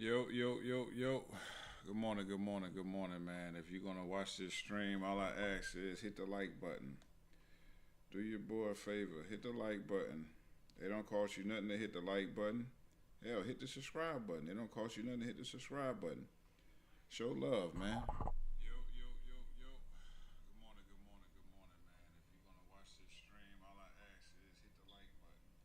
Yo, yo, yo, yo. Good morning, man. If you're gonna watch this stream, all I ask is hit the like button. Do your boy a favor, hit the like button. It don't cost you nothing to hit the like button. Hell, hit the subscribe button. It don't cost you nothing to hit the subscribe button. Show love, man. Yo, yo, yo, yo. Good morning, man. If you're gonna watch this stream, all I ask is hit the like button.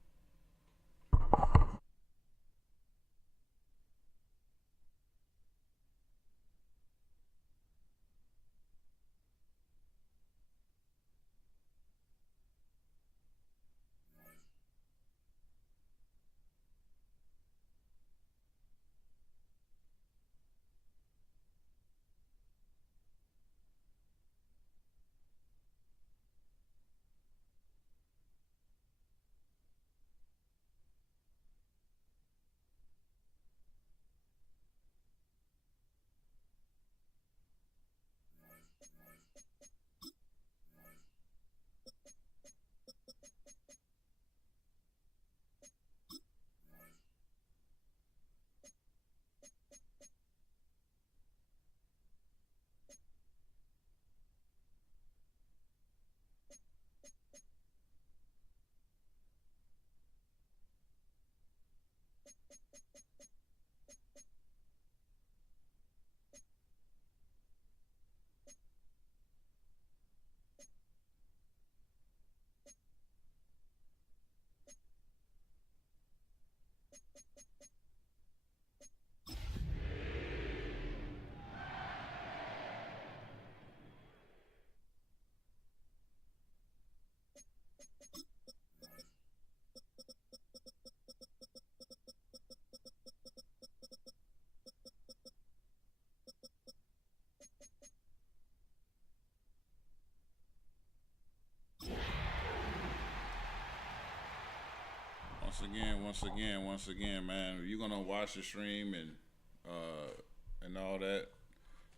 Once again, man. If you're gonna watch the stream and all that,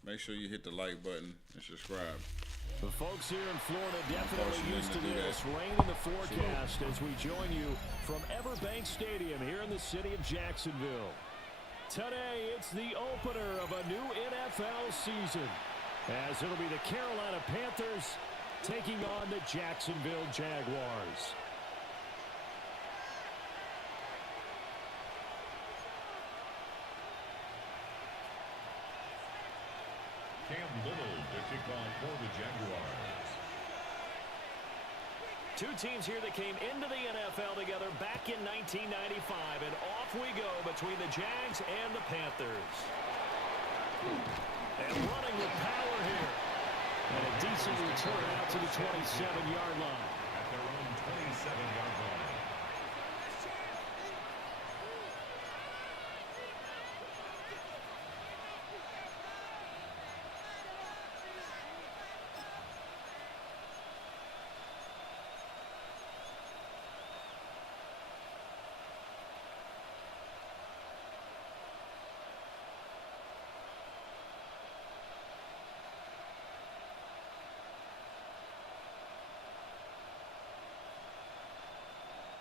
make sure you hit the like button and subscribe. The folks here in Florida definitely used to this. Rain in the forecast as we join you from Everbank Stadium here in the city of Jacksonville. Today, it's the opener of a new NFL season, as it'll be the Carolina Panthers taking on the Jacksonville Jaguars. Cam Little to kick off for the Jaguars. Two teams here that came into the NFL together back in 1995, and off we go between the Jags and the Panthers. And running with power here. And a decent return out to the 27-yard line. At their own 27-yard line.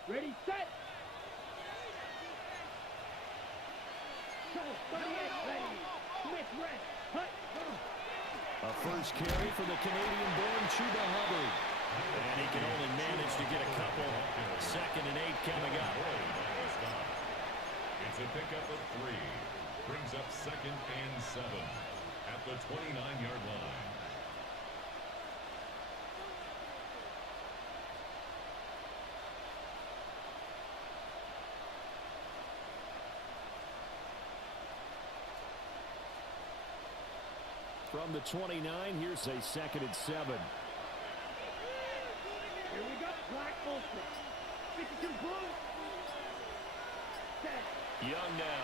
Ready, set. Go, 38, ready. Smith, red, hut. A first carry for the Canadian-born Chuba Hubbard. And he can only manage to get a couple. 2nd and 8 coming up. It's a pickup of 3. Brings up 2nd and 7 at the 29-yard line. From the 29, here's a 2nd and 7. Here we go, black ultra. 52 blue. Set. Young now.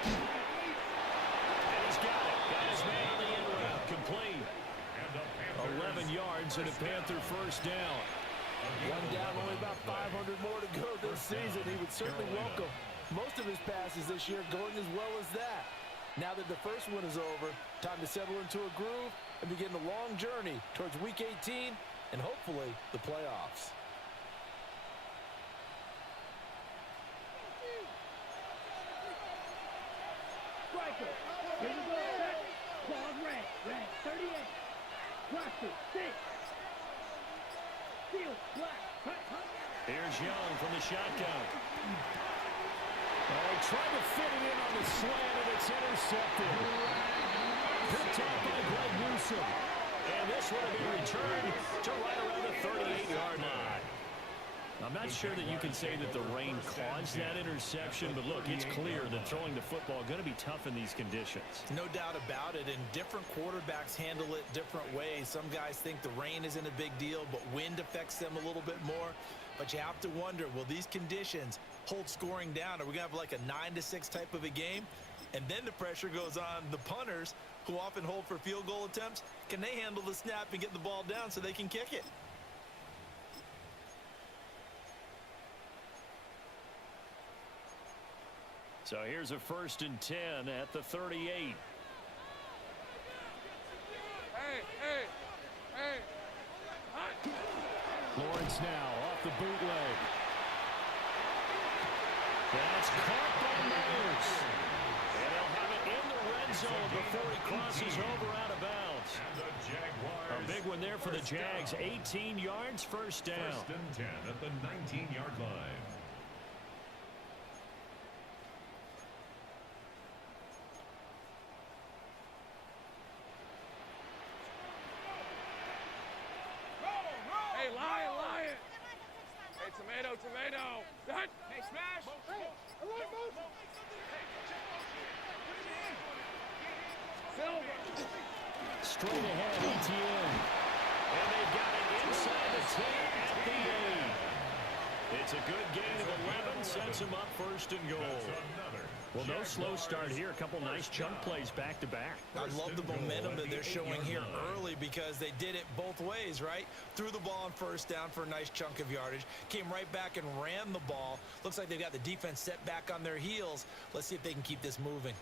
And he's got it. Got his man on the end route. Complete. 11 yards and a Panther first down. One down, only about 500 more to go this season. He would certainly welcome most of his passes this year going as well as that. Now that the first one is over, time to settle into a groove and begin the long journey towards Week 18 and hopefully the playoffs. tackle. Here we go, set. Ball red, 38. Cross it, 6. Steal, black, cut. Here's Young from the shotgun. Oh, he tried to fit it in on the slant, and it's intercepted. Picked up by Greg Newsome. And this would have been returned to right around the 38-yard line. I'm not sure that you can say that the rain caused that interception, but look, it's clear that throwing the football is going to be tough in these conditions. No doubt about it, and different quarterbacks handle it different ways. Some guys think the rain isn't a big deal, but wind affects them a little bit more. But you have to wonder, will these conditions hold scoring down? Are we going to have like a 9-6 type of a game? And then the pressure goes on the punters, who often hold for field goal attempts. Can they handle the snap and get the ball down so they can kick it? So here's a 1st and 10 at the 38. Hey. Lawrence now off the bootleg. That's caught by Myers. And he'll have it in the red zone before he crosses over out of bounds. And the Jaguars. A big one there for the Jags. 18 yards, first down. 1st and 10 at the 19-yard line. Hey, lion. Hey, tomato. Hey, smash. Silver. Straight ahead, ETN. And they've got it inside the 10 at the 8. It's a good gain of 11, sets them up 1st and goal. Well, no slow start here. A couple nice chunk plays back-to-back. I love the momentum that they're showing here early because they did it both ways, right? Threw the ball on 1st down for a nice chunk of yardage. Came right back and ran the ball. Looks like they've got the defense set back on their heels. Let's see if they can keep this moving.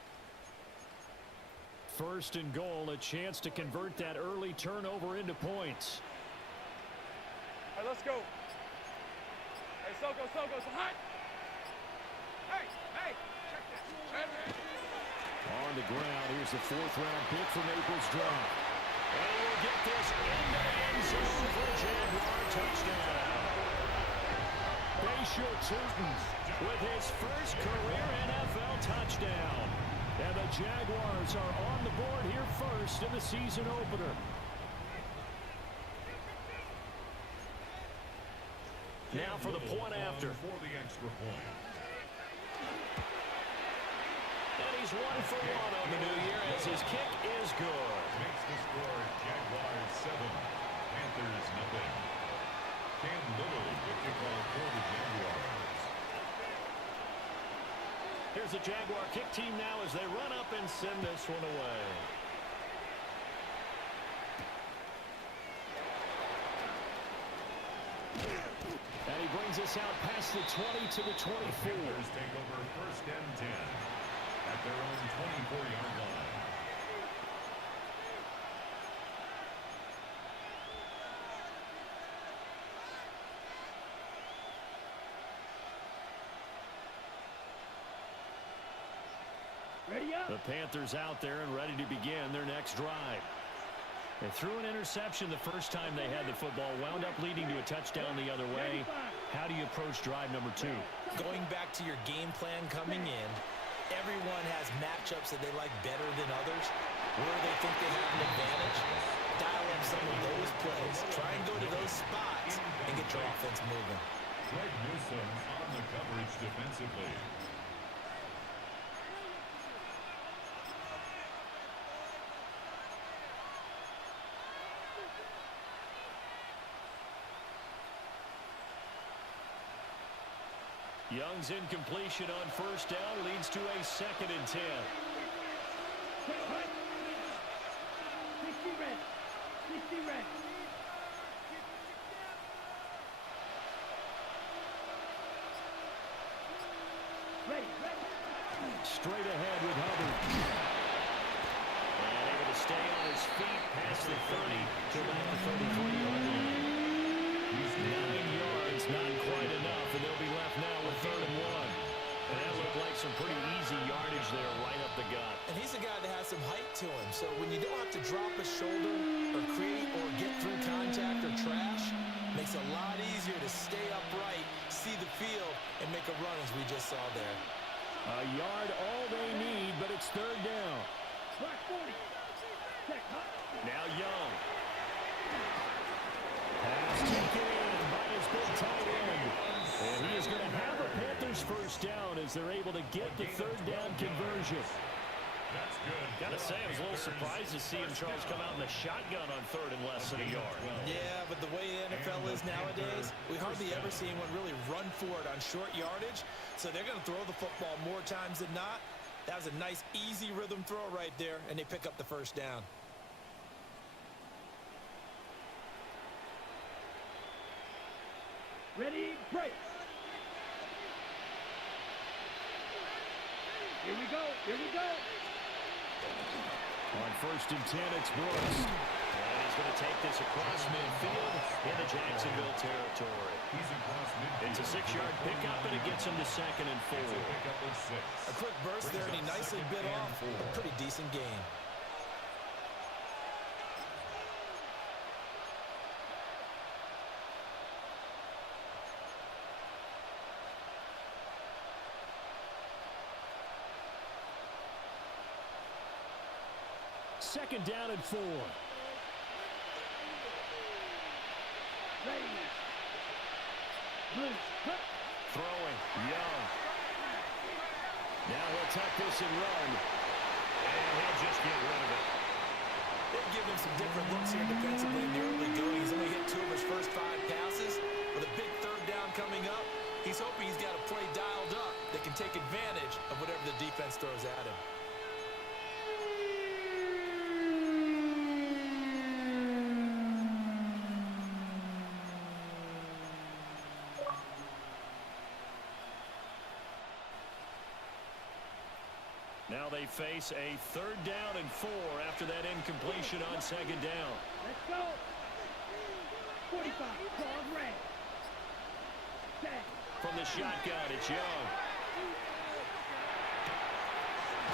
1st and goal, a chance to convert that early turnover into points. Hey, let's go. Hey, Soko, it's hot. Hey. Check this. On the ground, here's the 4th-round pick for Naples draft. And we'll get this into the end zone for a Jaguar touchdown. Bayshaw Tootin with his first career NFL touchdown. And the Jaguars are on the board here first in the season opener. Now for the point after. For the extra point. And he's 1 for 1 on the new year as his kick is good. Makes the score Jaguars 7, Panthers nothing. Cam Little, the kickoff for the Jaguars. Here's the Jaguar kick team now as they run up and send this one away. And he brings us out past the 20 to the 24. Panthers take over 1st and 10 at their own 24-yard line. Ready up. The Panthers out there and ready to begin their next drive. They threw an interception the first time they had the football, wound up leading to a touchdown the other way. How do you approach drive number 2? Going back to your game plan coming in, everyone has matchups that they like better than others. Where they think they have an advantage, dial up some of those plays. Try and go to those spots and get your offense moving. Greg Newsome on the coverage defensively. Young's incompletion on 1st down leads to a 2nd and 10. 60 red. Ready. Straight ahead with Hubbard. And able to stay on his feet past the 30 to about the 33-yard line. 9 yards, not quite enough, and they'll be left now with 3rd and 1. And that looked like some pretty easy yardage there right up the gut. And he's drop a shoulder or create or get through contact or trash, makes it a lot easier to stay upright, see the field, and make a run as we just saw there. A yard all they need, but it's third down. Black 40. Check, hot. Now Young. Pass taken in by his big tight end. And he is going to have a Panthers first down as they're able to get the third down conversion. That's good. Gotta say, I was a little surprised to see him, Charles, come out in the shotgun on third and less than a yard. Yeah, but the way the NFL is nowadays, we hardly ever see anyone really run for it on short yardage. So they're going to throw the football more times than not. That was a nice, easy rhythm throw right there, and they pick up the first down. Ready, break. Here we go. Here we go. On first and 10, it's Brooks. And he's going to take this across midfield into Jacksonville territory. He's across midfield. It's a 6-yard pickup, and it gets him to 2nd and 4. It's a pickup of 6. A quick burst there, and he nicely bit off a pretty decent gain. Second down and 4. Ready. Blue. Cut. Throwing. Young. Now he'll tuck this and run. And he'll just get rid of it. They've given him some different looks here defensively in the early going. He's only hit 2 of his first 5 passes. With a big third down coming up, he's hoping he's got a play dialed up that can take advantage of whatever the defense throws at him. Now they face a third down and 4 after that incompletion on second down. Let's go. 45. Claws red. Tag. From the shotgun, it's Young.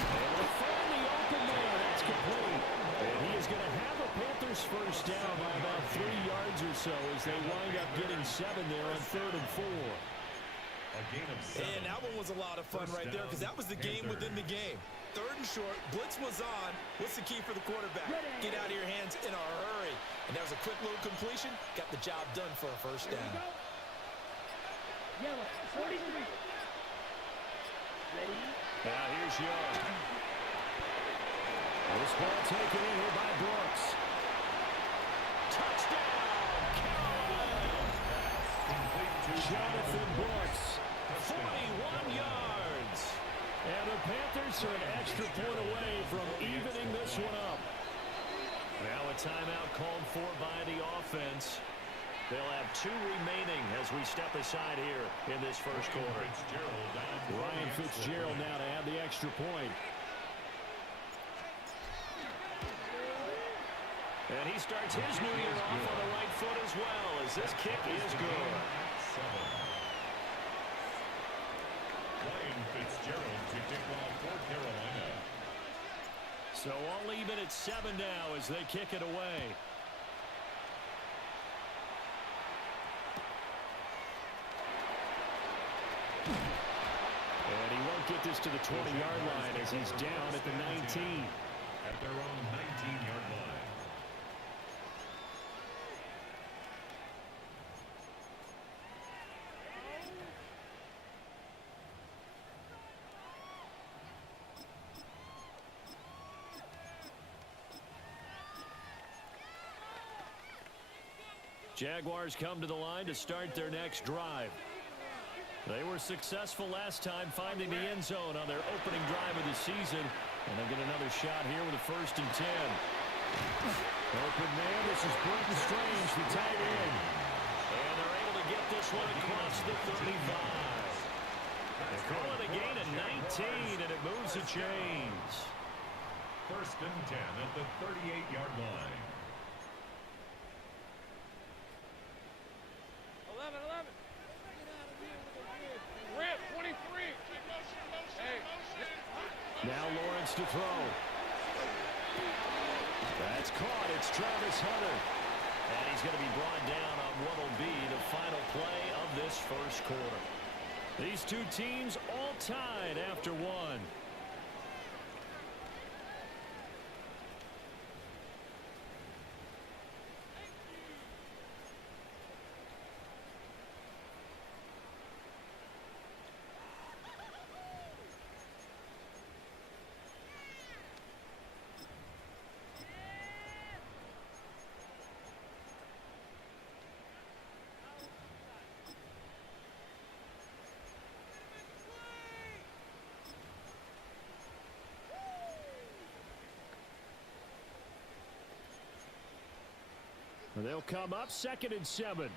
Able to find the open man. That's complete. And he is going to have a Panthers first down by about 3 yards or so as they wind up getting 7 there on third and 4. A gain of 7. And that one was a lot of fun right there because that was the game within the game. Third and short, blitz was on. What's the key for the quarterback? Get out of your hands in a hurry. And that was a quick little completion. Got the job done for a first Here we down. go. Yellow. 43. Ready. Now here's Young. This ball taken in here by Brooks. Touchdown, Carolina! Jonathan Brooks, 41 yards. And the Panthers are an extra point away from evening this one up. Now a timeout called for by the offense. They'll have 2 remaining as we step aside here in this first quarter. Ryan Fitzgerald now to add the extra point. And he starts his new year off on the right foot as well, as this kick is good. Ryan Fitzgerald to kick off for Carolina. So all even at 7 now as they kick it away. And he won't get this to the 20-yard line as he's down at the 19. At their own 19-yard line. Jaguars come to the line to start their next drive. They were successful last time finding the end zone on their opening drive of the season. And they get another shot here with a first and 10. Open man, this is Burton Strange, the tight end. And they're able to get this one across the 35. They call it a gain of 19, and it moves the chains. First and 10 at the 38-yard line. 11. Rip, 23. Hey. Now Lawrence to throw. That's It's caught. It's Travis Hunter. And he's going to be brought down on what will be the final play of this first quarter. These two teams all tied after one. They'll come up 2nd and 7.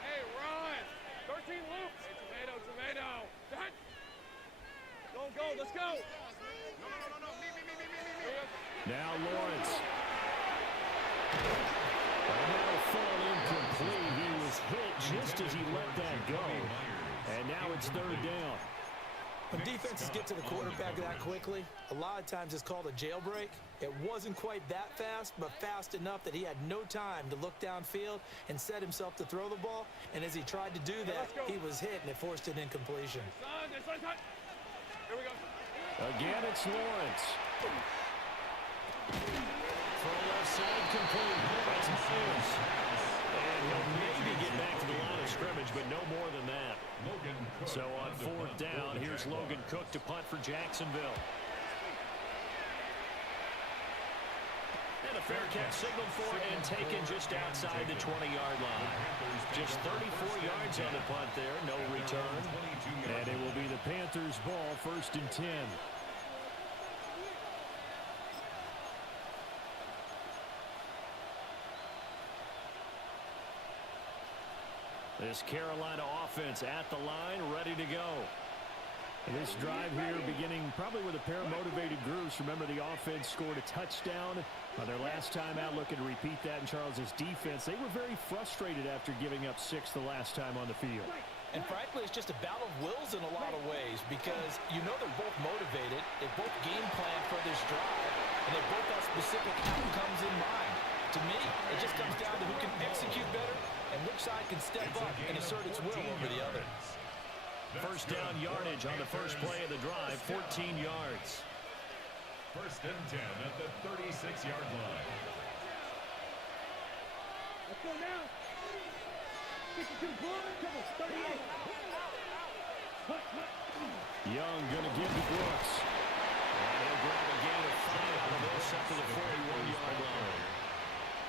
Hey, Ron. 13 loops. Hey, tomato. Done. Go. Let's go. No. Me. Now Lawrence. And that'll fall incomplete. He was hit just as he let that go. And now it's 3rd down. When defenses get to the quarterback that quickly, a lot of times it's called a jailbreak. It wasn't quite that fast, but fast enough that he had no time to look downfield and set himself to throw the ball. And as he tried to do that, he was hit, and it forced an incompletion. Here we go. Again, it's Lawrence. Throw left side complete. That's Myers. And he'll maybe get back to the line of scrimmage, but no more than that. So on 4th down, here's Logan Cook to punt for Jacksonville. And a fair catch signaled for and taken just outside the 20-yard line. Just 34 yards on the punt there, no return. And it will be the Panthers' ball, 1st and 10. This Carolina offense at the line, ready to go. And this drive here beginning probably with a pair of motivated groups. Remember, the offense scored a touchdown on their last time out, looking to repeat that in Charles's defense. They were very frustrated after giving up 6 the last time on the field. And frankly, it's just a battle of wills in a lot of ways because you know they're both motivated. They both game plan for this drive, and they both have specific outcomes in mind. To me, it just comes down to who can execute better and which side can step up and assert its will over the other. First down yardage on the first play of the drive, 14 yards. 1st and 10 at the 36-yard line. Let's go now. 52 Brooks, double 38. Young going to give to Brooks. And he'll grab a gain of 5 out of this up to the 41-yard line.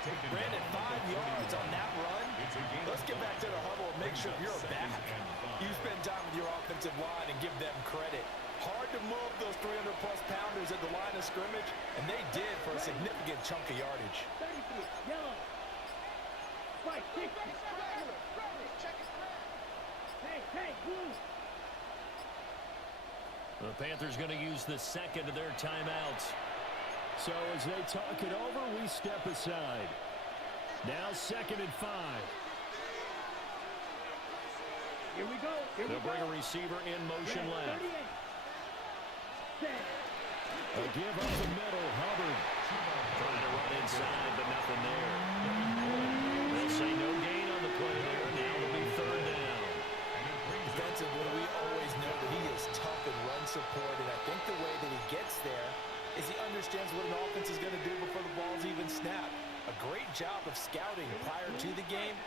Brandon, 5 yards on that run. Let's get back to the huddle and make sure you're back. You spend time with your offensive line and give them credit. Hard to move those 300-plus pounders at the line of scrimmage, and they did for a significant chunk of yardage. 33, yellow. Right, 60. Hey, blue. The Panthers going to use the 2nd of their timeouts. So as they talk it over, we step aside. Now 2nd and 5. Here we go. They'll bring a receiver in motion left. A give up the middle. Hubbard Trying to run inside, but nothing there. They'll say no gain on the play there. Now it'll be 3rd down. Defensively, we always know that he is tough in run support, and I think the way that he gets there is he understands what an offense is going to do before the ball's even snapped. A great job of scouting prior to the game,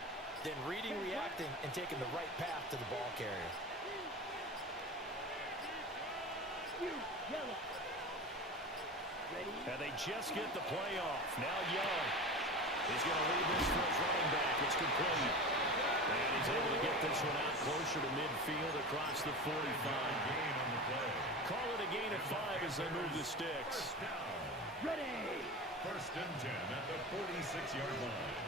then reading, reacting, and taking the right path to the ball carrier. And they just get the play off. Now Young. He's going to leave this for his running back. It's complete. And he's able to get this one out closer to midfield across the 45. Call it a gain of 5 as they move the sticks. Ready. 1st and 10 at the 46-yard line.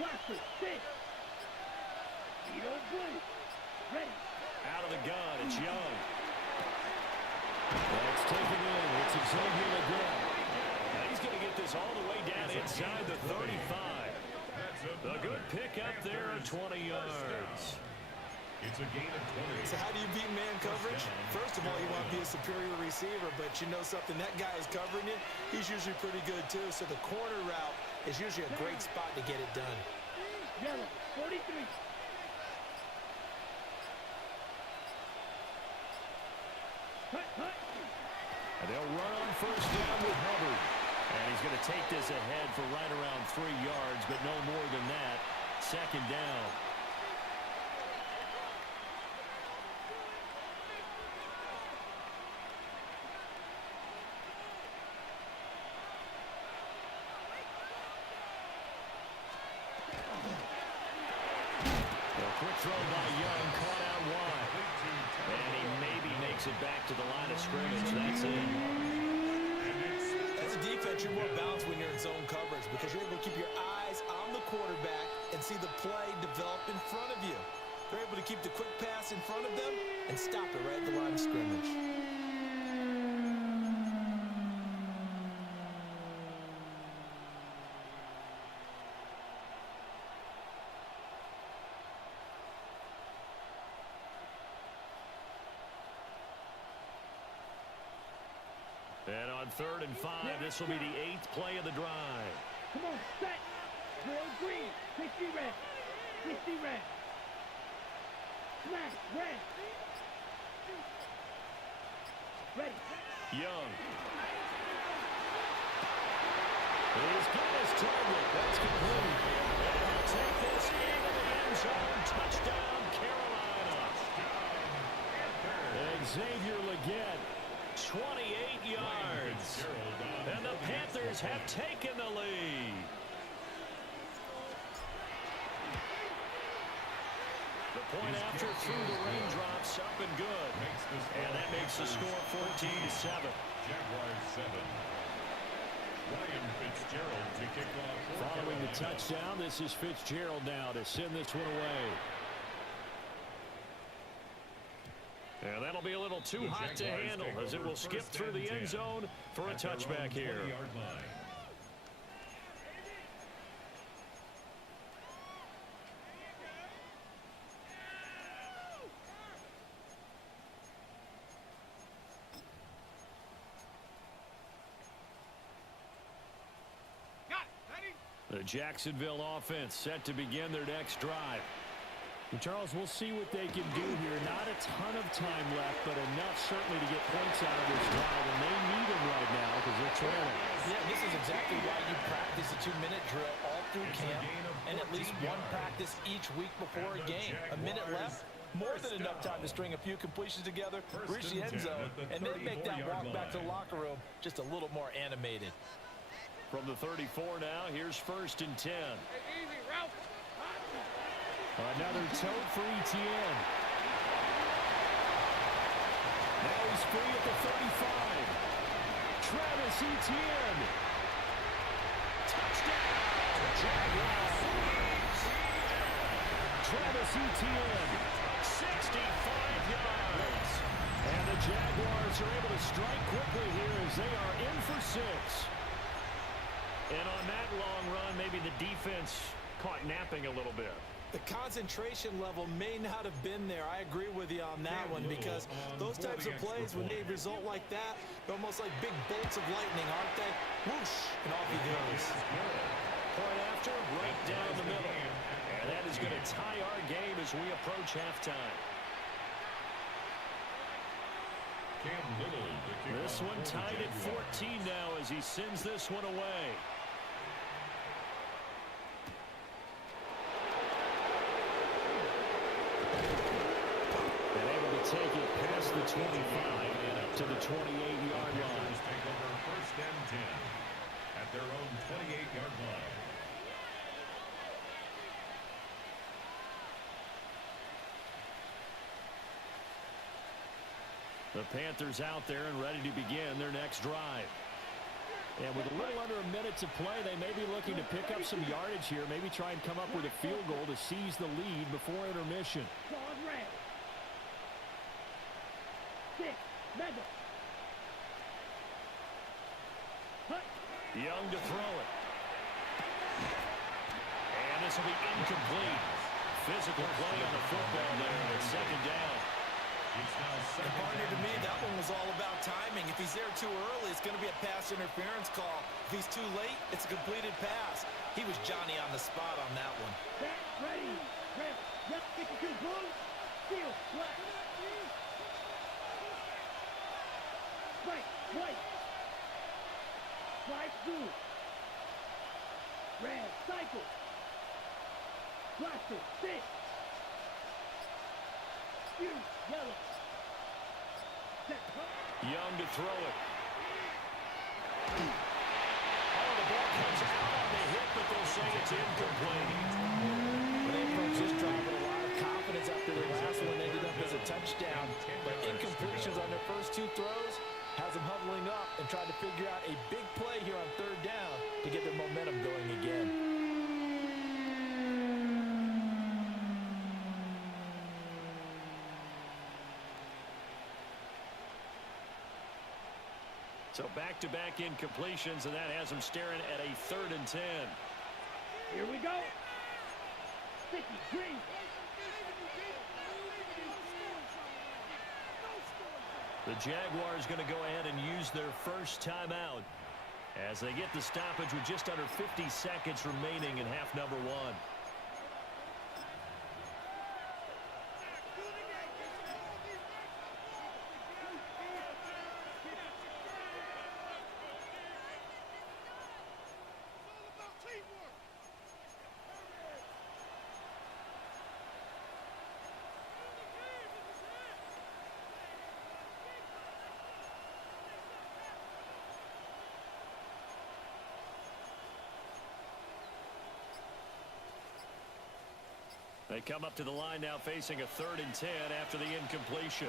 Watson, 6. Vito blue. Ready. Out of the gun, it's Young. That's taken in. It's Xavier again. Now he's going to get this all the way down inside the 35. A good pick up there, 20 yards. It's a gain of 20. So how do you beat man coverage? First of all, you want to be a superior receiver, but you know something, that guy is covering you. He's usually pretty good too, so the corner route is usually a great spot to get it done. Yellow, 43. And they'll run on first down with Hubbard. And he's going to take this ahead for right around 3 yards, but no more than that. Second down. Quick throw by Young, caught out wide. And he maybe makes it back to the line of scrimmage. That's it. As a defense, you're more balanced when you're in zone coverage because you're able to keep your eyes on the quarterback and see the play develop in front of you. They're able to keep the quick pass in front of them and stop it right at the line of scrimmage. And on 3rd and 5, this will be the 8th play of the drive. Come on, set. Drill green. 60 red. 60 red. Smash red. Ready. Young. He's got his target. That's complete. And he'll take this into the end zone. Touchdown, Carolina. Xavier Legette. 28 yards. And the Panthers have taken the lead. The point after through the raindrops, up and good. And that makes the score 14-7. Jaguars 7. Ryan Fitzgerald to kick off. Following the touchdown, this is Fitzgerald now to send this one away. And that'll be a little too hot to handle as it will skip through the end zone for a touchback here. The Jacksonville offense set to begin their next drive. And Charles, we'll see what they can do here. Not a ton of time left, but enough certainly to get points out of this drive, and they need them right now because they're trailing. Yeah, this is exactly why you practice a 2-minute drill all through camp and at least one practice each week before a game. A minute left, more than enough time to string a few completions together, reach the end zone, and then make that walk back to the locker room just a little more animated. From the 34 now, here's 1st and 10. Easy, Ralph. Another tote for Etienne. Now he's free at the 35. Travis Etienne. Touchdown! Jaguars. Travis Etienne. 65 yards. And the Jaguars are able to strike quickly here as they are in for 6. And on that long run, maybe the defense caught napping a little bit. The concentration level may not have been there. I agree with you on that one because those types of plays, when they result like that, they're almost like big bolts of lightning, aren't they? Whoosh, and off he goes. Point after, right down the middle. And that is going to tie our game as we approach halftime. This one tied at 14 now as he sends this one away. Take it past the 25 and up to the 28-yard line. Take over 1st and 10 at their own 28-yard line. The Panthers out there and ready to begin their next drive. And with a little under a minute to play, they may be looking to pick up some yardage here, maybe try and come up with a field goal to seize the lead before intermission. Claws red. 6. Mega. Young to throw it. And this will be incomplete. physical play on the football there. It's second down. And partner, to me, that one was all about timing. If he's there too early, it's going to be a pass interference call. If he's too late, it's a completed pass. He was Johnny on the spot on that one. Back, ready, rep, yep, 52, boom, steal, left. Right, right. Slide through. Red, cycle. Blaster, six. Yellow. Young to throw it. Oh, the ball comes out on the hit, but they'll say it's incomplete. They approached this drive with a lot of confidence after their last one ended up as a touchdown. But incompletions on their first two throws has them huddling up and trying to figure out a big play here on third down to get their momentum going again. So back-to-back incompletions, and that has them staring at a 3rd and 10. Here we go. 50, green. The Jaguars going to go ahead and use their first timeout as they get the stoppage with just under 50 seconds remaining in half number 1. They come up to the line now facing a 3rd and 10 after the incompletion.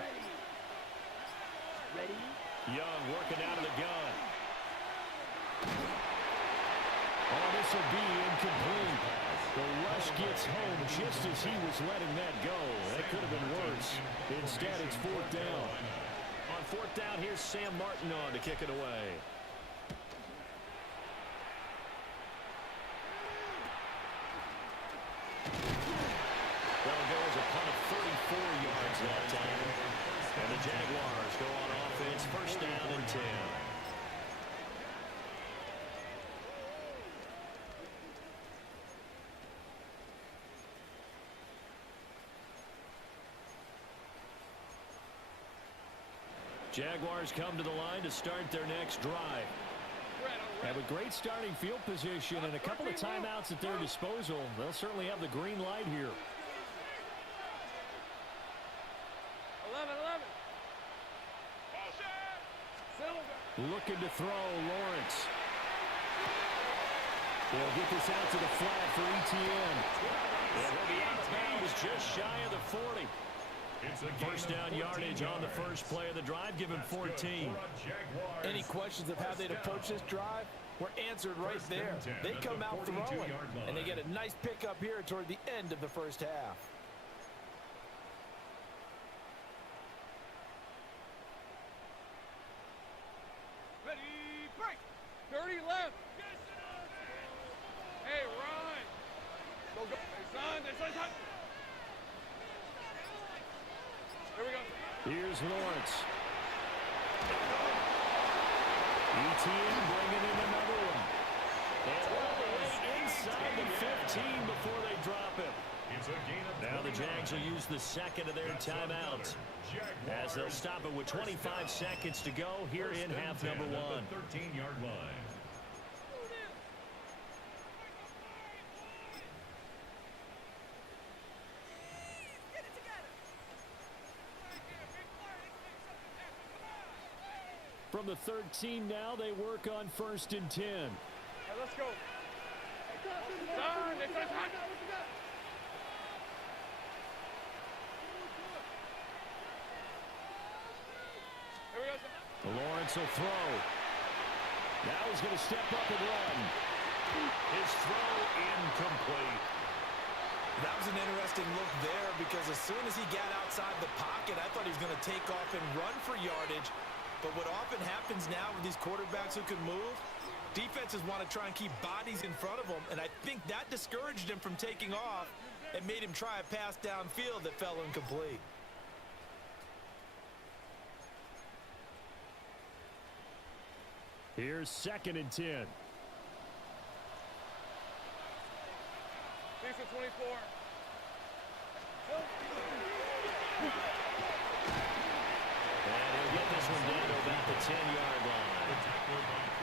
Ready. Young working out of the gun. Oh, this will be incomplete. The rush gets home just as he was letting that go. That could have been worse. Instead, it's 4th down. On 4th down, here's Sam Martin on to kick it away. That time. And the Jaguars go on offense, 1st down and 10. Jaguars come to the line to start their next drive. Have a great starting field position and a couple of timeouts at their disposal. They'll certainly have the green light here. 11. Looking to throw, Lawrence. They'll get this out to the flat for ETN. And he'll be out of bounds just shy of the 40. 1st down yardage on the first play of the drive, given 14. Any questions of how they'd approach this drive were answered right there. They come out throwing, and they get a nice pickup here toward the end of the first half. Ready, break. 30 left. Hey, run. Go. Hey, son. Here we go. Here's Lawrence. ETN bringing in another one. And all the way inside the 15 before they drop him. Now the Jags will use the second of their timeouts as they'll stop it with 25 seconds to go here in half number 1. 13-yard line. From the 13 now, they work on 1st and 10. All right, let's go. Here we go. Lawrence will throw. Now he's going to step up and run. His throw incomplete. That was an interesting look there because as soon as he got outside the pocket, I thought he was going to take off and run for yardage. But what often happens now with these quarterbacks who can move, defenses want to try and keep bodies in front of them, and I think that discouraged him from taking off and made him try a pass downfield that fell incomplete. Here's 2nd and 10. Decent 24. And he'll get this one down to about the 10-yard line.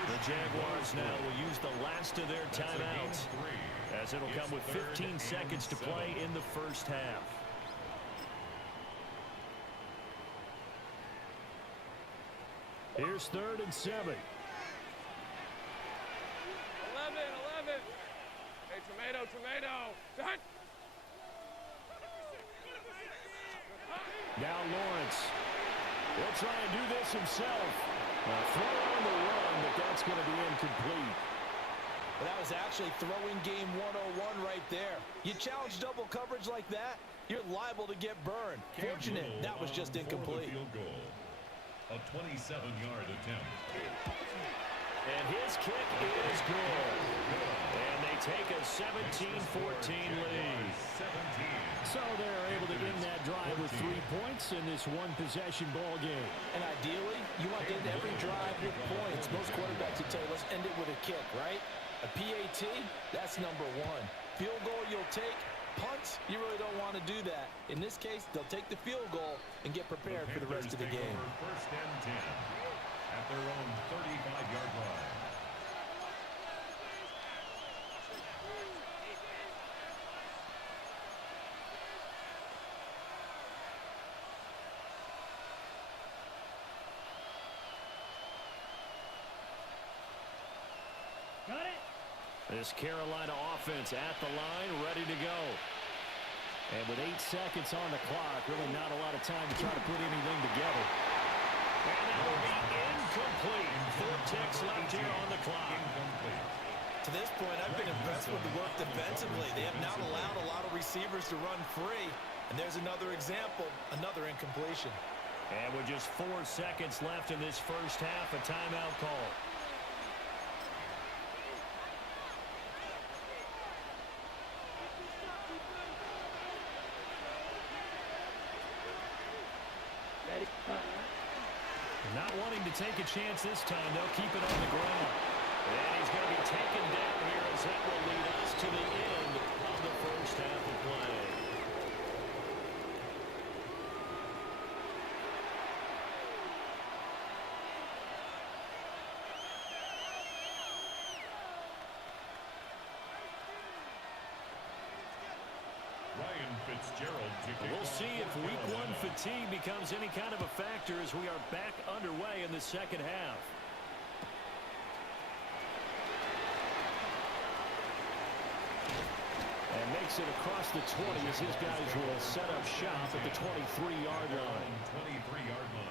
The Jaguars now will use the last of their timeouts, as it'll come with 15 seconds to play in the first half. Here's 3rd and 7. 11. Hey, tomato. Done. Now Lawrence. He'll try and do this himself. Throw on the run, but that's going to be incomplete. Well, that was actually throwing game 101 right there. You challenge double coverage like that, you're liable to get burned. Fortunate, that was just incomplete. Field goal. A 27-yard attempt. And his kick is good. And they take a 17-14 lead. So they're able to end that drive with 3 points in this one-possession ball game. And ideally, you want to end every drive with points. Most quarterbacks would tell you, let's end it with a kick, right? A PAT, that's number 1. Field goal you'll take. Punts, you really don't want to do that. In this case, they'll take the field goal and get prepared for the rest of the game. First and 10 at their own 35-yard line. Got it. This Carolina offense at the line, ready to go. And with 8 seconds on the clock, really not a lot of time to try to put anything together. And that will be incomplete. 4 ticks left here on the clock. To this point, I've been impressed with the work defensively. They have not allowed a lot of receivers to run free. And there's another example, another incompletion. And with just 4 seconds left in this first half, a timeout call. Not wanting to take a chance this time, they'll keep it on the ground. And he's going to be taken down here as that will lead us to the end of the first half of play. Ryan Fitzgerald to kick We'll off see if for week 1 Carolina. fatigue becomes any kind of a factor as we are back underway in the second half. And makes it across the 20 as his guys will set up shop at the 23-yard line. 23-yard line.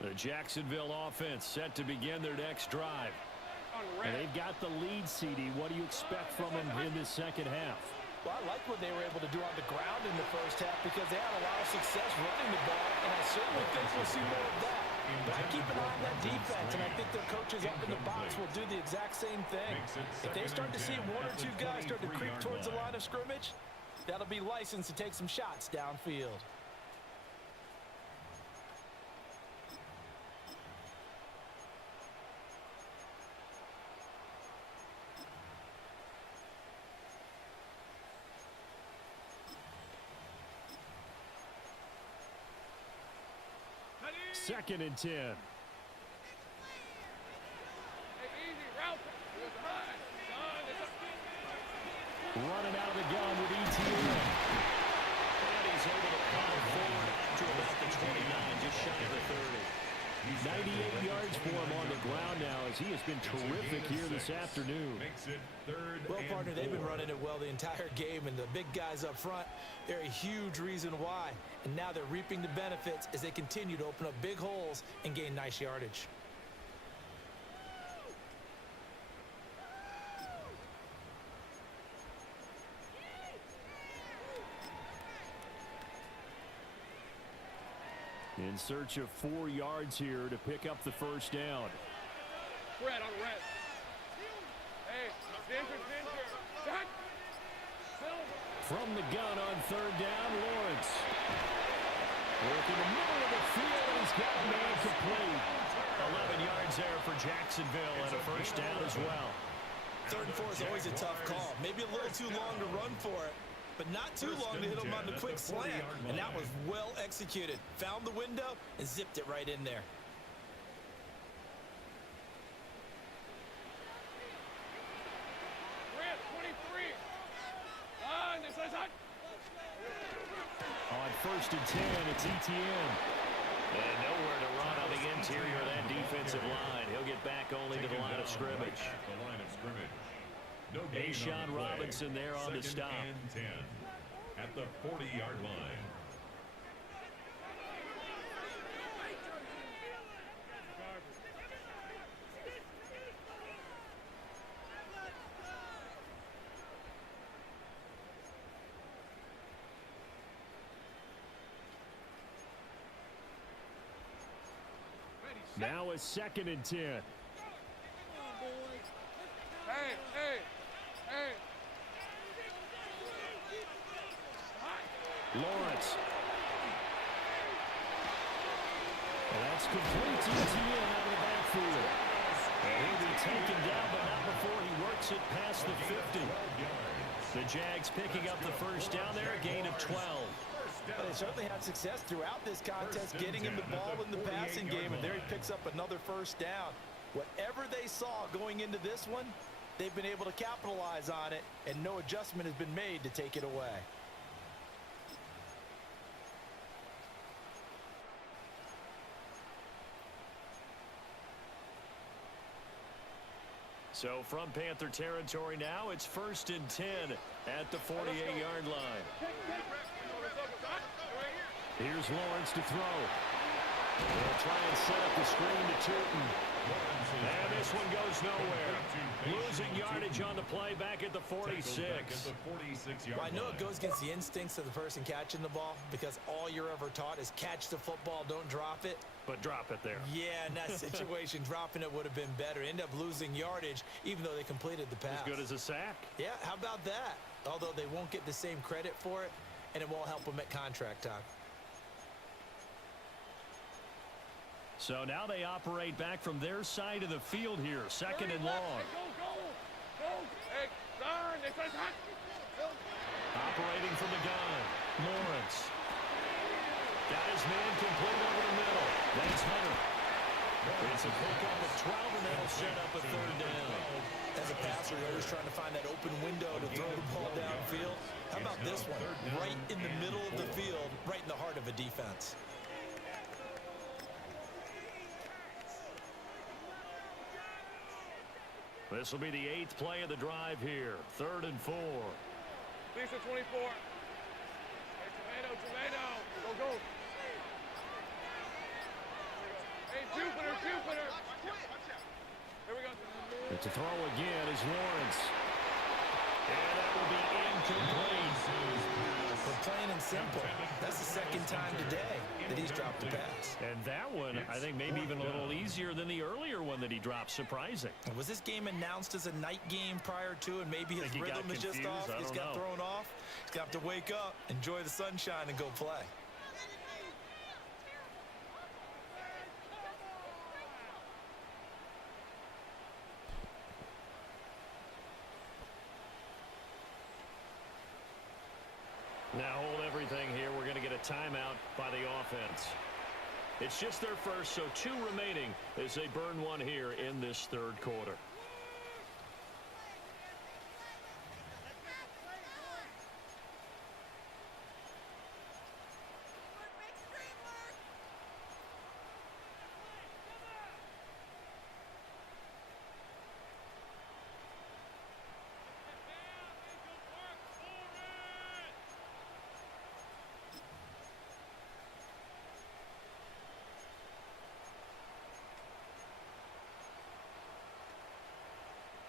The Jacksonville offense set to begin their next drive. And they've got the lead, CD. What do you expect from them in this second half? Well, I like what they were able to do on the ground in the first half because they had a lot of success running the ball, and I certainly think we'll see more of that. But I keep an eye on that defense, and I think their coaches up in the box will do the exact same thing. If they start to see 1 or 2 guys start to creep towards the line of scrimmage, that'll be licensed to take some shots downfield. Second and 10. Hey, easy route. Running out of the gun with ETN. And he's able to power forward to about the 29, just shy of the 30. 98 yards for him on the ground now as he has been terrific here this afternoon. Makes it 3rd Well, partner, and they've been 4. running it well the entire game, and the big guys up front, they're a huge reason why. And now they're reaping the benefits as they continue to open up big holes and gain nice yardage. In search of 4 yards here to pick up the first down. Red on red. Hey, danger. Shot. From the gun on third down, Lawrence. Working the middle of the field, and he's got a man complete. 11 yards there for Jacksonville and a first down as well. 3rd and 4 is always a tough call. Maybe a little too long to run for it, but not too long to hit him on the quick slant. And that was well executed. Found the window and zipped it right in there. Red 23. This is hot. On 1st and 10, it's ETN. And nowhere to run on the interior of that defensive line. He'll get back only to the line of scrimmage. A'Shawn Robinson there on the stop. 10 at the 40-yard line. Now a 2nd and 10. Hey. Lawrence. And that's complete to ETN out of the backfield. And he'll be taken down, but not before he works it past the 50. The Jags picking up the first down there, a gain of 12. But they certainly had success throughout this contest, getting him the ball in the passing game, and there he picks up another first down. Whatever they saw going into this one, they've been able to capitalize on it, and no adjustment has been made to take it away. So from Panther territory now, it's 1st and 10 at the 48-yard line. Here's Lawrence to throw. They'll try and set up the screen to Tootin. And this one goes nowhere. Losing yardage on the play back at the 46. Well, I know it goes against the instincts of the person catching the ball, because all you're ever taught is catch the football, don't drop it. But drop it there. Yeah, in that situation, dropping it would have been better. End up losing yardage, even though they completed the pass. As good as a sack. Yeah, how about that? Although they won't get the same credit for it, and it won't help them at contract time. So now they operate back from their side of the field here. 2nd and long. Go. Hey, darn, this is hot. Operating from the gun. Lawrence. Got his man complete over the middle. That's Hunter. It's a pickup of 12, and that'll set up a 3rd down. As a passer, you're always trying to find that open window to throw the ball downfield. How about this one? Right in the middle of the field, right in the heart of a defense. This will be the 8th play of the drive here. 3rd and 4. Lisa 24. Hey, tomato. Go. Hey, Jupiter. Here we go. But to throw again is Lawrence. And that will be incomplete. For plain and simple, that's the 2nd time today that he's dropped the pass. And that one, I think, maybe even a little easier than the earlier one that he dropped. Surprising. Was this game announced as a night game prior to, and maybe his rhythm is just off? He's got thrown off. He's got to wake up, enjoy the sunshine, and go play. Now hold everything here. We're going to get a timeout by the offense. It's just their first, so 2 remaining as they burn one here in this 3rd quarter.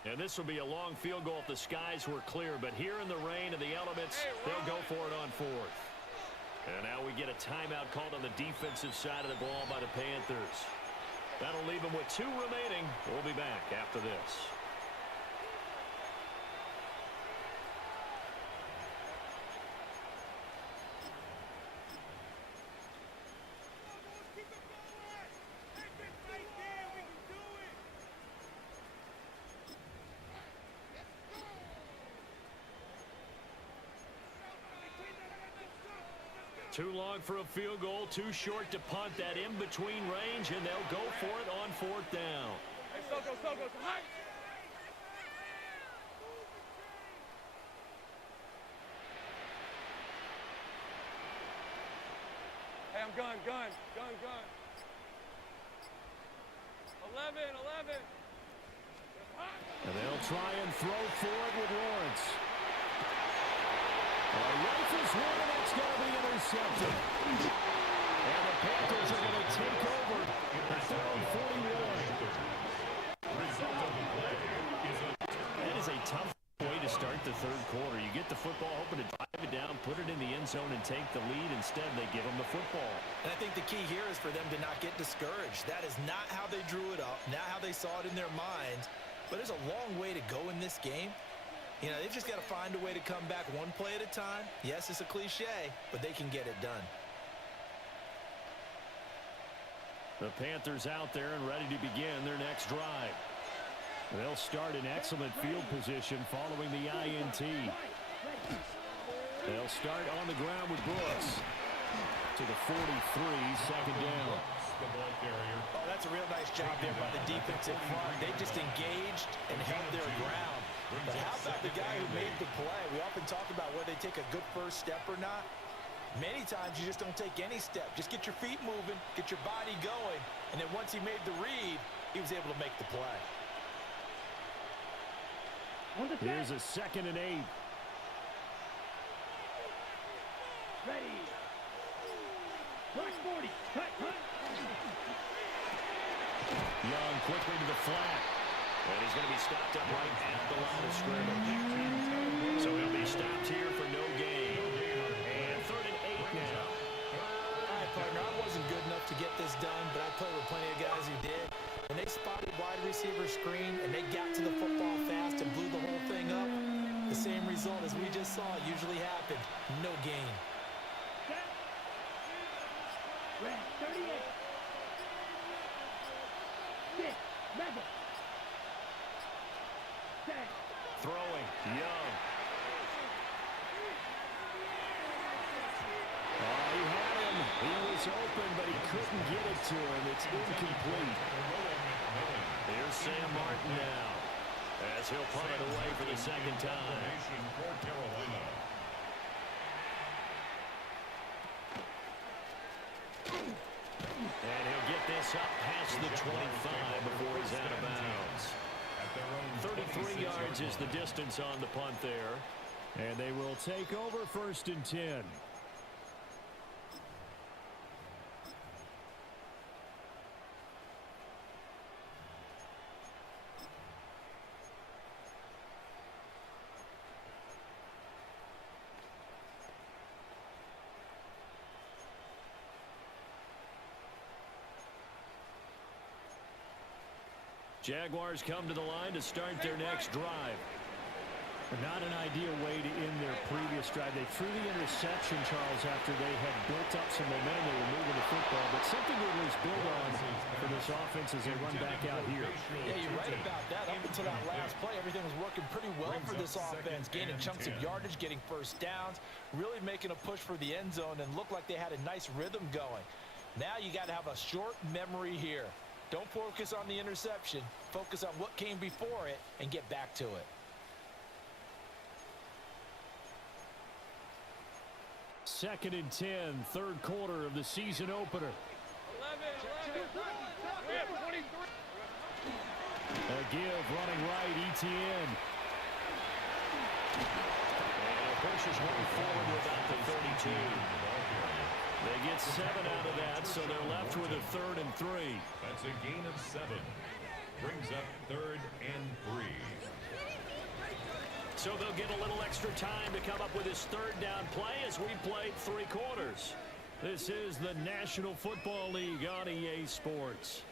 And this will be a long field goal if the skies were clear. But here in the rain and the elements, they'll go for it on 4th. And now we get a timeout called on the defensive side of the ball by the Panthers. That'll leave them with 2 remaining. We'll be back after this. Too long for a field goal, too short to punt that in between range, and they'll go for it on 4th down. Hey, Soko, high. Hey, I'm gun. 11. And they'll try and throw for it with Lawrence. Rifles one, and that's going to be intercepted. And the Panthers are going to take over at their own 41. That is a tough way to start the 3rd quarter. You get the football, hoping to drive it down, put it in the end zone, and take the lead. Instead, they give them the football. And I think the key here is for them to not get discouraged. That is not how they drew it up, not how they saw it in their minds. But there's a long way to go in this game. You know, they've just got to find a way to come back one play at a time. Yes, it's a cliche, but they can get it done. The Panthers out there and ready to begin their next drive. They'll start in excellent field position following the INT. They'll start on the ground with Brooks to the 43, 2nd down. Oh, that's a real nice job there by the defensive front. They just engaged and held their ground. But how about the guy who made the play? We often talk about whether they take a good first step or not. Many times you just don't take any step. Just get your feet moving, get your body going, and then once he made the read, he was able to make the play. Here's a 2nd and 8. Ready. Black 40. Cut. Young quickly to the flat. And he's going to be stopped up right at the line of scrimmage. So he'll be stopped here for no gain. And 3rd and 8 now. All right, partner, I wasn't good enough to get this done, but I played with plenty of guys who did. When they spotted wide receiver screen and they got to the football fast and blew the whole thing up, the same result as we just saw usually happened. No gain. Red 38. 6. Rebel. Throwing, Young. He had him. He was open, but he couldn't get it to him. It's incomplete. Here's Sam Martin now, as he'll punt it away for the 2nd time. And he'll get this up past the 25 before he's out of bounds. 33 yards is the distance on the punt there. And they will take over 1st and 10. Jaguars come to the line to start their next drive. Not an ideal way to end their previous drive. They threw the interception, Charles, after they had built up some momentum. They were moving the football, but something to at least build on for this offense as they run back out here. Yeah, you're right about that. Up until that last play, everything was working pretty well for this offense, gaining chunks of yardage, getting first downs, really making a push for the end zone, and looked like they had a nice rhythm going. Now you got to have a short memory here. Don't focus on the interception. Focus on what came before it and get back to it. Second and 10, 3rd quarter of the season opener. 11. We have 23. A give running right, Etienne. And pushes one forward to about the 32. They get 7 out of that, so they're left with a 3rd and 3. That's a gain of 7. Brings up 3rd and 3. So they'll get a little extra time to come up with his third down play as we played 3 quarters. This is the National Football League on EA Sports.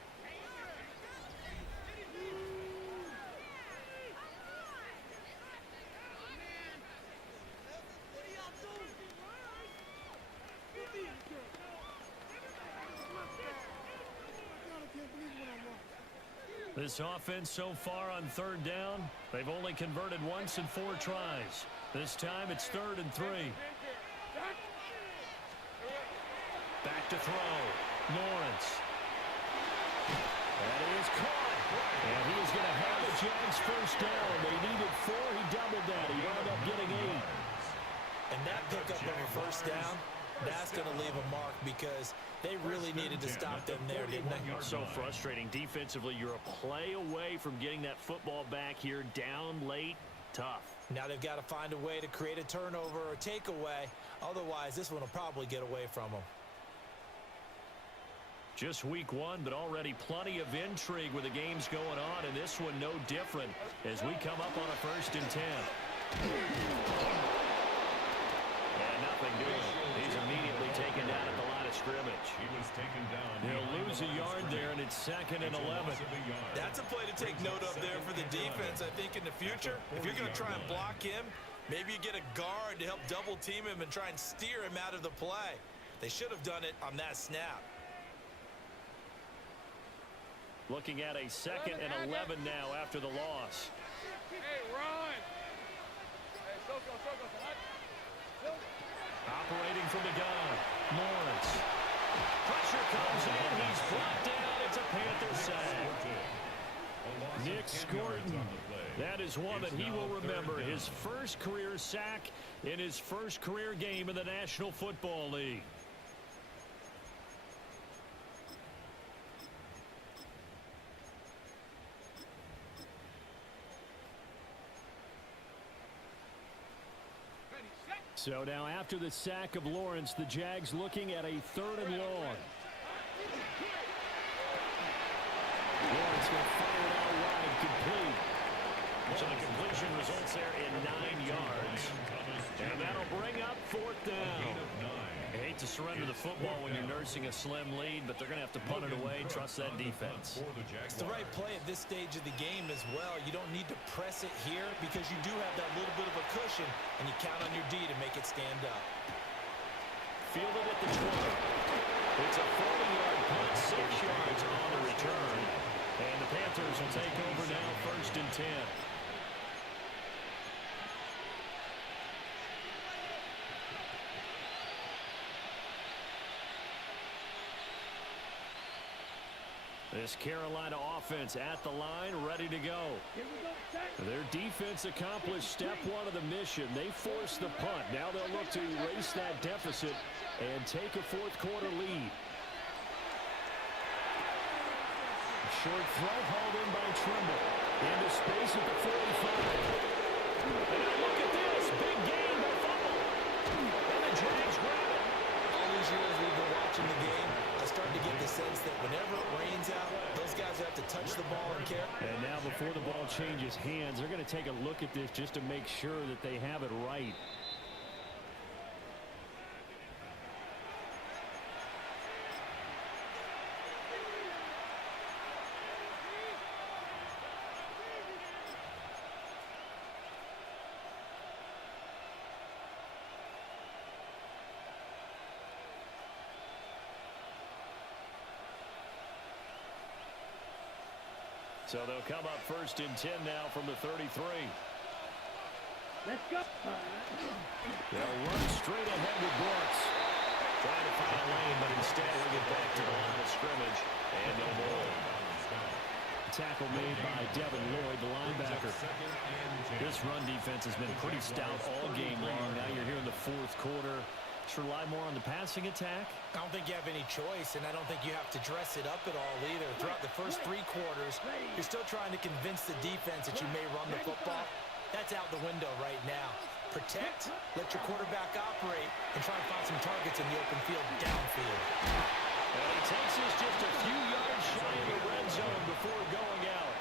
This offense so far on third down, they've only converted once in 4 tries. This time it's 3rd and 3. Back to throw. Lawrence. That is caught. And he is going to have the Jags first down. They needed 4. He doubled that. He wound up getting 8. And that pickup of a first down, that's going to leave a mark because they really needed to stop them there, didn't they? So frustrating. Defensively, you're a play away from getting that football back here. Down late, tough. Now they've got to find a way to create a turnover or takeaway. Otherwise, this one will probably get away from them. Just week 1, but already plenty of intrigue with the games going on, and this one no different as we come up on a 1st and 10. And nothing doing. He's immediately taken down at the line of scrimmage. He was taken down. He'll lose a yard there, and it's 2nd and 11. That's a play to take note of there for the defense. I think in the future, if you're going to try and block him, maybe you get a guard to help double team him and try and steer him out of the play. They should have done it on that snap. Looking at a 2nd and 11 now after the loss. Hey, run! Operating from the gun, Lawrence. Pressure comes in. He's brought down. It's a Panther sack. Nick Scorton. That is one that he will remember. His first career sack in his first career game in the National Football League. So now after the sack of Lawrence, the Jags looking at a 3rd and long. Lawrence going to fire it out wide, complete. So the completion results there in 9 yards. And that'll bring up 4th down. I hate to surrender the football when you're nursing a slim lead, but they're going to have to punt it away. Trust that defense. It's the right play at this stage of the game as well. You don't need to press it here because you do have that little bit of a cushion, and you count on your D to make it stand up. Fielded at the 20. It's a 40-yard punt, 6 yards on the return. And the Panthers will take over now, 1st and 10. This Carolina offense at the line, ready to go. Their defense accomplished step 1 of the mission. They forced the punt. Now they'll look to erase that deficit and take a 4th quarter lead. Short throw hauled in by Trimble. Into space at the 45. And look at this. Big gain by Fumble. And the Jags grab it. All these years we've been watching the game, I start to get the sense that whenever it rains out, those guys have to touch the ball and care. And now before the ball changes hands, they're going to take a look at this just to make sure that they have it right. So they'll come up 1st and 10 now from the 33. Let's go. They'll run straight ahead with Brooks. Trying to find a lane, but instead he'll get back to the line of scrimmage. And no more. Tackle made by Devin Lloyd, the linebacker. This run defense has been pretty stout all game long. Now you're here in the 4th quarter. Should rely more on the passing attack? I don't think you have any choice, and I don't think you have to dress it up at all either. Throughout the first 3 quarters, you're still trying to convince the defense that you may run the football. That's out the window right now. Protect, let your quarterback operate, and try and find some targets in the open field downfield. And he takes us just a few yards shy of the red zone before going out.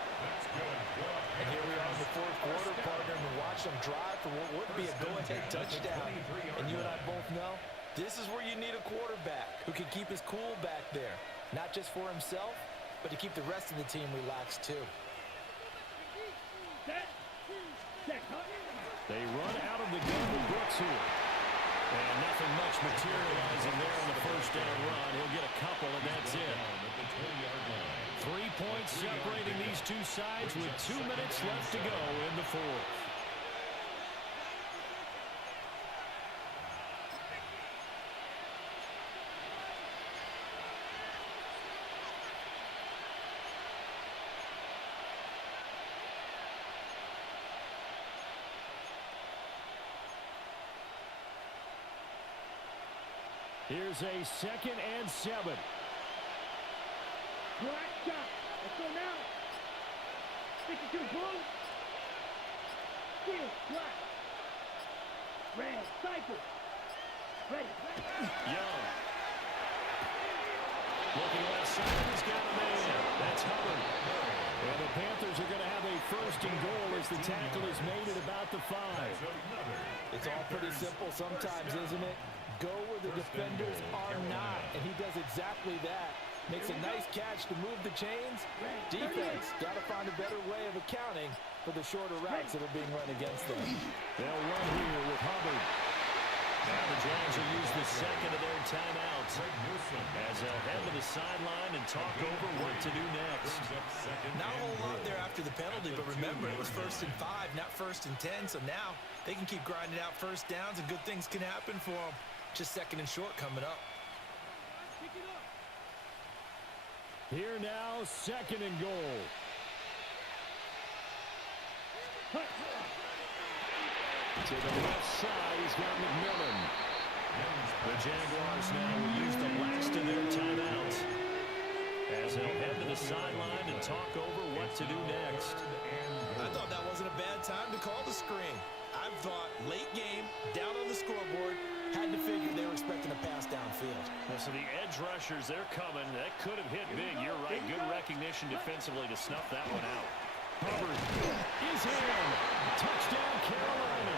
And here we are in the 4th quarter, partner, and watch some drive for what would be a go-ahead touchdown. And you and I both know this is where you need a quarterback who can keep his cool back there. Not just for himself, but to keep the rest of the team relaxed too. They run out of the gun with Brooks here. And nothing much materializing there on the first down run. He'll get a couple, and that's it. 3 points separating these two sides with 2 minutes left to go in the fourth. Here's a 2nd and 7. Black shot. Let's go now. 52 blue. Steel, black. Red, cycle. Ready. Young. Looking left side. He's got a man. That's Hubbard. And the Panthers are going to have a 1st and goal as the tackle is made at about the 5. It's all pretty simple sometimes, isn't it? Go where the defenders are not, and he does exactly that. Makes a nice catch to move the chains. Defense got to find a better way of accounting for the shorter routes that are being run against them. They'll run here with Hubbard. Now the Jags will use the 2nd of their timeouts as they'll head to the sideline and talk over what to do next. Not a whole lot there after the penalty, but remember, it was 1st and 5, not 1st and 10, so now they can keep grinding out first downs and good things can happen for them. Just 2nd and short coming up. Here now, 2nd and goal. To the left side, he's got McMillan. The Jaguars now will use the last of their timeouts as they'll head to the sideline and talk over what to do next. I thought that wasn't a bad time to call the screen. I thought late game, down on the scoreboard, had to figure they were expecting a pass downfield. Well, so the edge rushers, they're coming. That could have hit big. You're right. Good recognition defensively to snuff that one out. Hubbard is in. Touchdown, Carolina.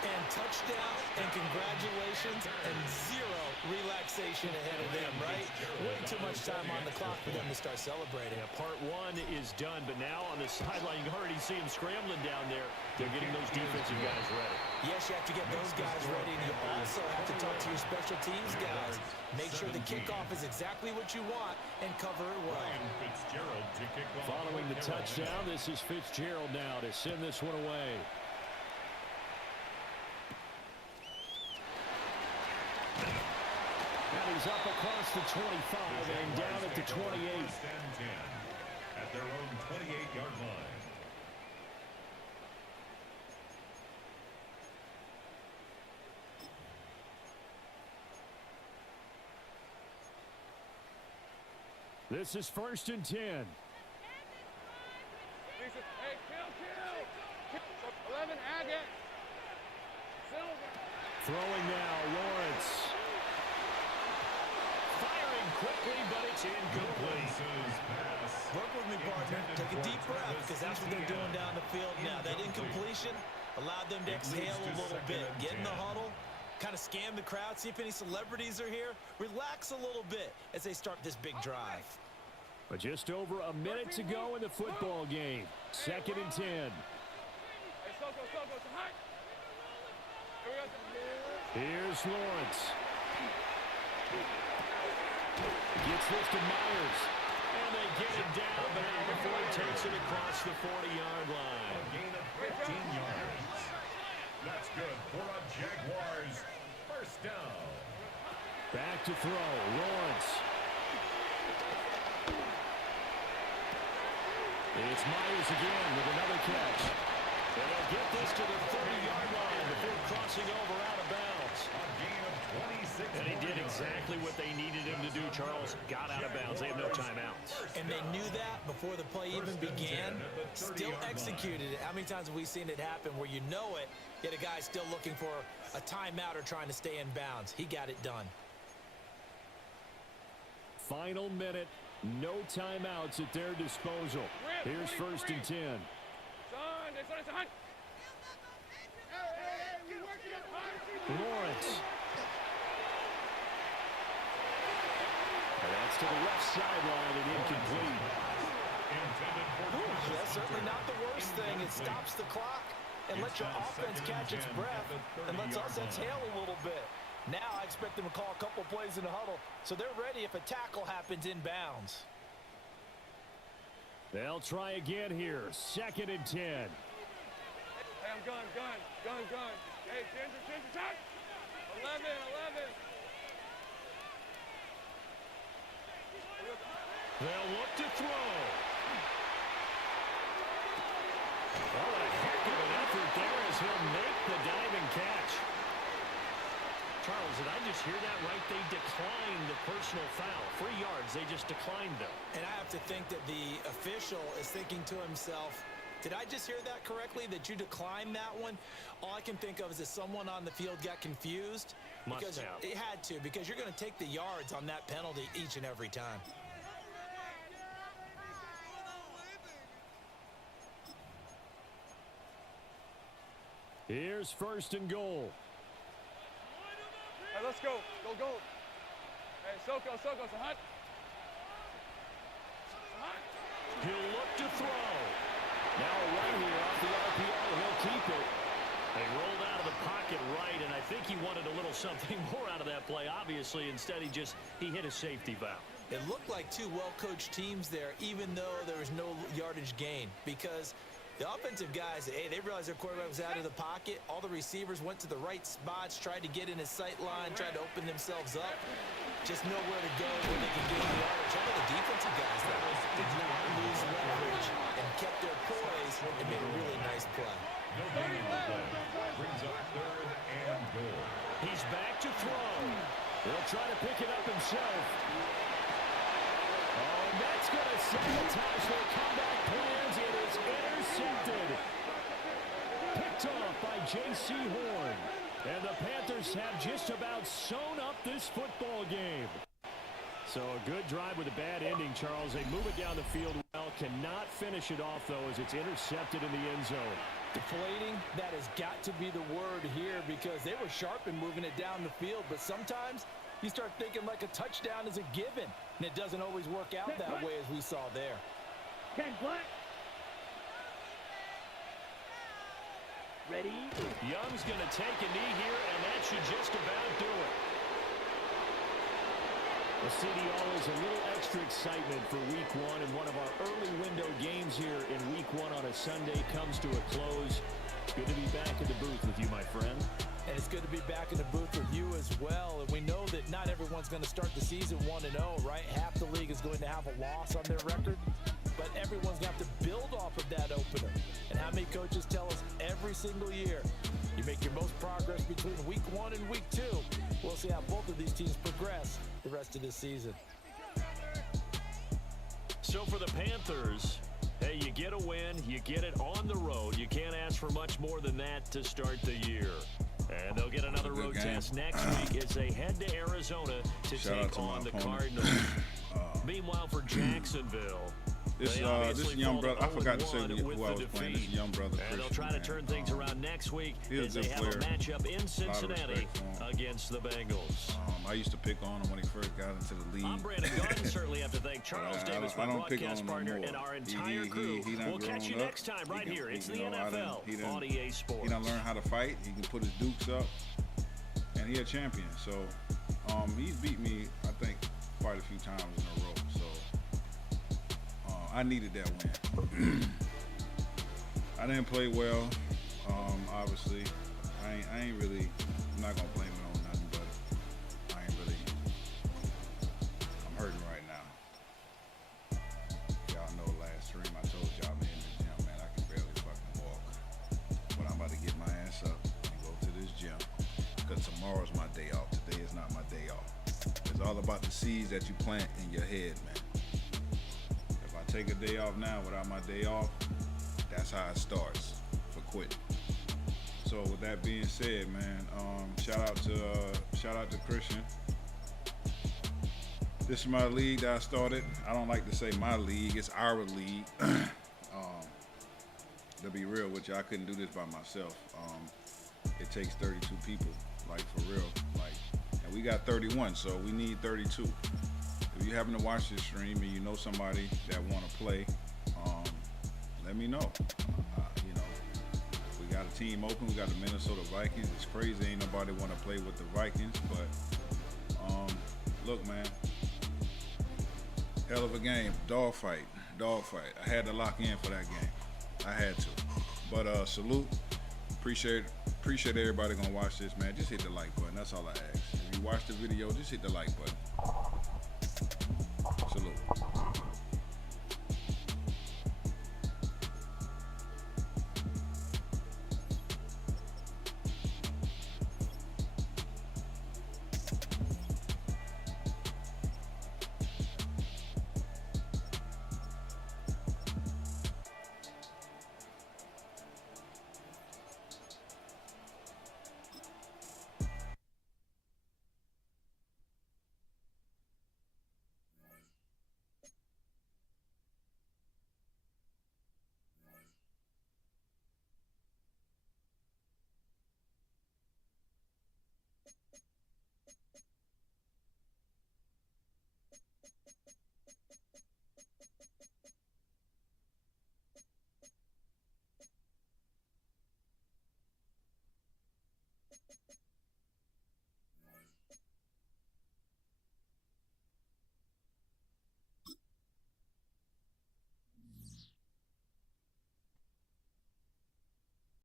And touchdown, and congratulations, and zero relaxation ahead of them, right? Way too much time on the clock for them to start celebrating. Yeah, part 1 is done, but now on the sideline, you already see them scrambling down there. They're getting those defensive guys ready. Yes, you have to get those guys ready, and you also have to talk to your special teams guys. Make sure the kickoff is exactly what you want and cover it well. Following the touchdown, this is Fitzgerald now to send this one away. And he's up across the 25 and down at the 28. At their own 28-yard line. This is 1st and 10. Hey, kill. 11, Agate. Silver. Throwing now, Lawrence. Firing quickly, but it's incomplete. Work with me, partner. Take a deep breath, because that's what they're doing down the field now. That incompletion allowed them to exhale a little bit. Get in the huddle, kind of scan the crowd, see if any celebrities are here. Relax a little bit as they start this big drive. But just over a minute to go in the football game. 2nd and 10. Hey, go. High. Here's Lawrence. Gets this to Myers. And they get it down, but not before he takes it across the 40-yard line. A gain of 15 yards. That's good for a Jaguars 1st down. Back to throw. Lawrence. It's Myers again with another catch. And they'll get this to the 30-yard line before crossing over out of bounds. A gain of 26. And he did exactly what they needed him to do, Charles. Got out of bounds. They have no timeouts. And they knew that before the play even began. Still executed it. How many times have we seen it happen where you know it, yet a guy's still looking for a timeout or trying to stay in bounds? He got it done. Final minute. No timeouts at their disposal. Here's 1st and 10. to the left sideline and incomplete. Yeah, certainly not the worst thing. It stops the clock and lets your offense catch its breath and lets us exhale a little bit. Now I expect them to call a couple plays in the huddle so they're ready if a tackle happens inbounds. They'll try again here. 2nd and 10. Hey, I'm gun. Hey, Ginger, touch! 11. They'll look to throw. Oh, what a heck of an effort there as he'll make the diving catch. Charles, did I just hear that right? They declined the personal foul. 3 yards, they just declined them. And I have to think that the official is thinking to himself, did I just hear that correctly, that you declined that one? All I can think of is that someone on the field got confused. Must have. It had to, because you're going to take the yards on that penalty each and every time. Here's 1st and goal. Hey, let's go. Go. Hey, Soko, it's a hunt. He'll look to throw. Now a run here off the RPO. He'll keep it. They rolled out of the pocket right, and I think he wanted a little something more out of that play. Obviously, instead he hit a safety valve. It looked like 2 well-coached teams there, even though there was no yardage gain, because the offensive guys, hey, they realized their quarterback was out of the pocket. All the receivers went to the right spots, tried to get in his sight line, tried to open themselves up. Just know where to go when they can get the yardage. How about the defensive guys, though? Did not lose leverage and kept their poise and made a really nice play. Brings up 3rd and goal. He's back to throw. He'll try to pick it up himself. Oh, and that's going to sabotage their comeback plans. It is intercepted. Picked off by J.C. Horn. And the Panthers have just about sewn up this football game. So a good drive with a bad ending, Charles. They move it down the field well. Cannot finish it off, though, as it's intercepted in the end zone. Deflating, that has got to be the word here, because they were sharp in moving it down the field. But sometimes you start thinking like a touchdown is a given, and it doesn't always work out that way as we saw there. 10 black. Ready? Young's going to take a knee here, and that should just about do it. Well, CD, always a little extra excitement for Week 1, and one of our early window games here in Week 1 on a Sunday comes to a close. Good to be back in the booth with you, my friend. And it's good to be back in the booth with you as well. And we know that not everyone's going to start the season 1-0, right? Half the league is going to have a loss on their record, but everyone's going to have to build off of that opener. And how many coaches tell us every single year, you make your most progress between Week 1 and Week 2. We'll see how both of these teams progress the rest of this season. So for the Panthers, hey, you get a win, you get it on the road. You can't ask for much more than that to start the year. And they'll get another road test next week as they head to Arizona to take on the Cardinals. Meanwhile, for Jacksonville, this young brother, I forgot to say who I was playing. This young brother, and they'll try to turn things around next week as they have a matchup in Cincinnati against the Bengals. I used to pick on him when he first got into the league. I'm Brandon Garden. Certainly have to thank Charles Davis, my broadcast partner, and our entire crew. We'll catch you next time right here. It's the NFL on EA Sports. He done learned how to fight. He can put his dukes up, and he a champion. So he's beat me, I think, quite a few times in a row. So I needed that win. I didn't play well, obviously. I ain't really, I'm not going to blame it on nothing, but I ain't really, I'm hurting right now. Y'all know last stream I told y'all, man, in the gym, man, I can barely fucking walk. But I'm about to get my ass up and go to this gym, because tomorrow's my day off. Today is not my day off. It's all about the seeds that you plant in your head, man. If I take a day off now without my day off, that's how it starts for quitting. So with that being said, man, shout out to Christian. This is my league that I started. I don't like to say my league; it's our league. To be real with you, I couldn't do this by myself. It takes 32 people, like for real, like, and we got 31, so we need 32. To if you happen to watch this stream and you know somebody that want to play, let me know. You know, we got a team open. We got the Minnesota Vikings. It's crazy. Ain't nobody want to play with the Vikings, but look, man, hell of a game. Dogfight. I had to lock in for that game. I had to. But salute. Appreciate everybody gonna watch this, man. Just hit the like button. That's all I ask. If you watch the video, just hit the like button. Salute.